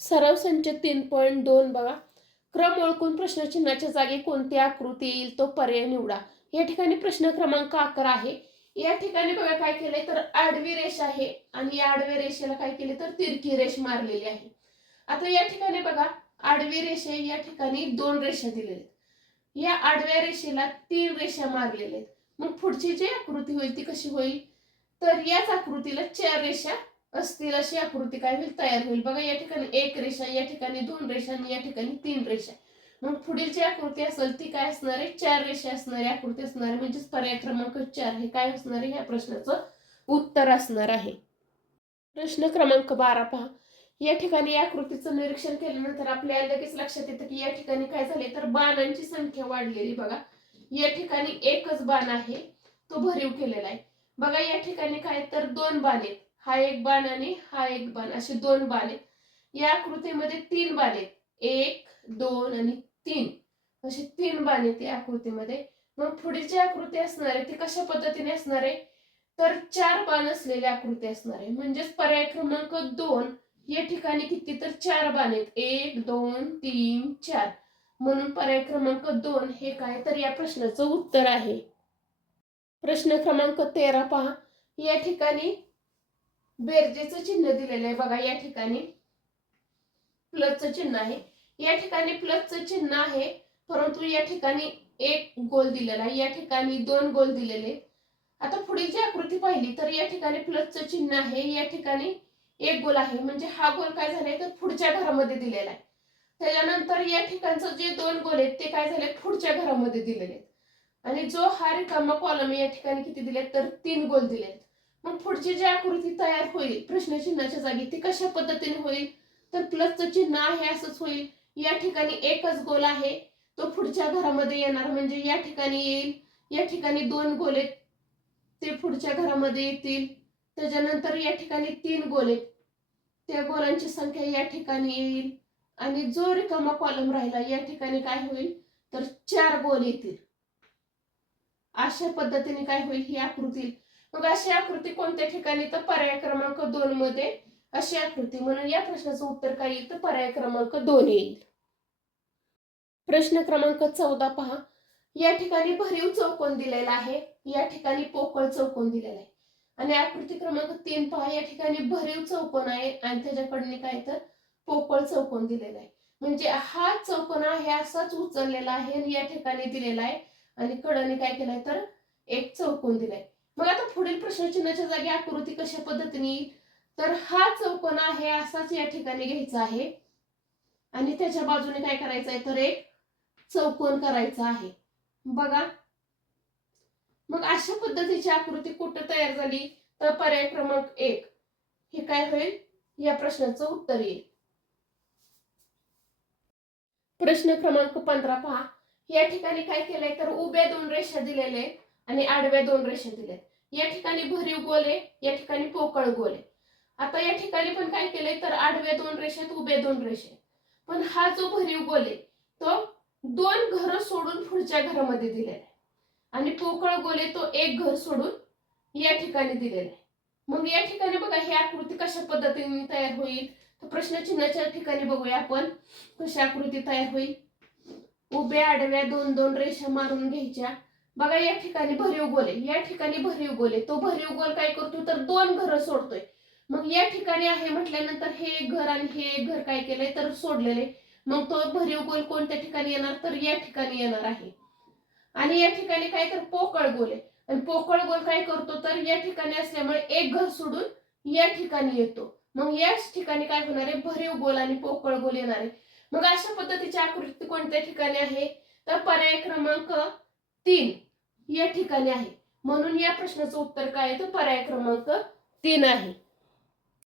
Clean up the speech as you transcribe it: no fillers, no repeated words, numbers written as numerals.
सराव संच 3.2 बघा. क्रम ओळखून प्रश्नचिन्हाच्या जागी कोणती आकृती येईल तो पर्याय निवडा. या ठिकाणी प्रश्न क्रमांक 11 आहे. या ठिकाणी बघा काय केलंय तर आडवी रेष आहे आणि या आडव्या रेषेला काय केले तर तिरकी रेष मारलेली आहे. आता या ठिकाणी बघा आडवी रेषे या ठिकाणी 2 रेषा दिलेल्या आहेत. या आडव्या रेषेला 3 रेषा मारलेल्या आहेत. मग पुढची जी आकृती होईल ती कशी होईल तर याच आकृतीला 4 रेषा असतील अशी आकृती काय होईल तयार होईल. बघा या ठिकाणी 1 रेषा, या ठिकाणी 2 रेषा आणि या ठिकाणी 3 रेषा. मग पुढील जी आकृती असेल ती काय असणार आहे 4 रेषा असणारी आकृती असणार आहे. म्हणजेच पर्याय क्रमांक 4 हे काय असणार आहे या प्रश्नाचं उत्तर असणार आहे. प्रश्न क्रमांक 12 पहा. या ठिकाणी या आकृतीचं निरीक्षण केल्यानंतर आपल्याला लगेच लक्षात येतं की या ठिकाणी काय झाले तर बाणांची संख्या वाढलेली. बघा या ठिकाणी एकच बाण आहे तो भरीव केलेला आहे. बघा या ठिकाणी काय तर 2 बाण आहेत. हा एक बाण आणि हा एक बाण असे 2 बाण आहेत. या आकृतीमध्ये 3 बाण आहेत. 1 2 आणि 3 असे 3 बाण आहेत या आकृतीमध्ये. मग पुढील आकृती असणार आहे ती कशा पद्धतीने असणार आहे तर 4 बाण असलेली आकृती असणार आहे. म्हणजेच पर्याय क्रमांक 2 या ठिकाणी किती तर 4 बाण आहेत. 1 2 3 4 म्हणून पर्याय क्रमांक 2 हे काय तर या प्रश्नाचं उत्तर आहे. प्रश्न क्रमांक 13 पहा. या ठिकाणी बेरजेचं चिन्ह दिलेलं आहे. बघा या ठिकाणी प्लसचं चिन्ह आहे. या ठिकाणी प्लसचं चिन्ह आहे परंतु या ठिकाणी 1 गोल दिलेला आहे, या ठिकाणी 2 गोल दिलेले. आता पुढील जी आकृती पाहिली तर या ठिकाणी प्लसचं चिन्ह आहे, या ठिकाणी 1 गोल आहे. म्हणजे हा गोल काय झालाय तर पुढच्या घरामध्ये दिलेला आहे. त्याच्यानंतर या ठिकाणचं जे 2 गोल आहेत ते काय झाले पुढच्या घरामध्ये दिलेले आहेत. आणि जो हा रिकामा कॉलम या ठिकाणी किती दिले तर 3 गोल दिलेत. मग पुढची जी आकृती तयार होईल प्रश्नचिन्हाच्या जागी ती कशा पद्धतीने होईल तर प्लसचं चिन्ह आहे असंच होईल. या ठिकाणी एकच गोल आहे तो पुढच्या घरामध्ये येणार म्हणजे या ठिकाणी येईल. या ठिकाणी 2 गोल आहेत ते पुढच्या घरामध्ये येतील. त्याच्यानंतर या ठिकाणी 3 गोल आहेत त्या गोलांची संख्या या ठिकाणी येईल आणि जो रिकामा कॉलम राहिला या ठिकाणी काय होईल तर 4 गोल येतील. अशा पद्धतीने काय होईल ही आकृती. मग अशी आकृती कोणत्या ठिकाणी तर पर्याय क्रमांक 2 मध्ये अशी आकृती. म्हणून या प्रश्नाचं उत्तर काय येईल तर पर्याय क्रमांक 2 येईल. प्रश्न क्रमांक 14 पहा. या ठिकाणी भरीव चौकोन दिलेला आहे, या ठिकाणी पोकळ चौकोन दिलेला आहे. आणि आकृती क्रमांक 3 पहा. या ठिकाणी भरीव चौकोन आहे आणि त्याच्याकडे काय तर पोकळ चौकोन दिलेला आहे. म्हणजे हा चौकोन आहे असाच उचललेला आहे आणि या ठिकाणी दिलेला आहे आणि कडेने काय केलंय तर एक चौकोन दिलाय. मग आता पुढील प्रश्नचिन्हाच्या जागी आकृती कशा पद्धतीने येईल तर हा चौकोन आहे असाच या ठिकाणी घ्यायचा आहे आणि त्याच्या बाजूने काय करायचं आहे तर एक चौकोन करायचा आहे. बघा मग अशा पद्धतीची आकृती कुठे तयार झाली तर पर्याय क्रमांक 1 हे काय होईल या प्रश्नाचं उत्तर येईल. प्रश्न क्रमांक 15 पहा. या ठिकाणी काय केलंय तर उभ्या 2 रेषा दिलेल्या आहेत आणि आडव्या 2 रेषा दिल्या. या ठिकाणी भरीव गोल आहे, या ठिकाणी पोकळ गोल आहे. आता या ठिकाणी पण काय केलंय तर आडव्या 2 रेषेत उभ्या 2 रेषा. पण हा जो भरीव गोल आहे तो 2 घरं सोडून पुढच्या घरामध्ये दिलेला आहे आणि पोकळ गोल आहे तो 1 घर सोडून या ठिकाणी दिलेला आहे. मग या ठिकाणी बघा ही आकृती कशा पद्धतीने तयार होईल तर प्रश्नचिन्हाच्या ठिकाणी बघूया आपण कशी आकृती तयार होईल. उभ्या आडव्या 2-2 रेषा मारून घ्यायच्या. बघा या ठिकाणी भरीव गोल आहे, या ठिकाणी भरीव गोल आहे. तो भरीव गोल काय करतो तर 2 घरं सोडतोय. मग या ठिकाणी आहे म्हटल्यानंतर हे एक घर आणि हे एक घर काय केलंय तर सोडलेले. मग तो भरीव गोल कोणत्या ठिकाणी येणार तर या ठिकाणी येणार आहे. आणि या ठिकाणी काय तर पोकळ गोल आहे आणि पोकळ गोल काय करतो तर या ठिकाणी असल्यामुळे एक घर सोडून या ठिकाणी येतो. मग याच ठिकाणी काय होणार आहे भरीव गोल आणि पोकळ गोल येणार आहे. मग अशा पद्धतीची आकृती कोणत्या ठिकाणी आहे तर पर्याय क्रमांक 3 या ठिकाणी आहे. म्हणून या प्रश्नाचं उत्तर काय आहे तर पर्याय क्रमांक 3 आहे.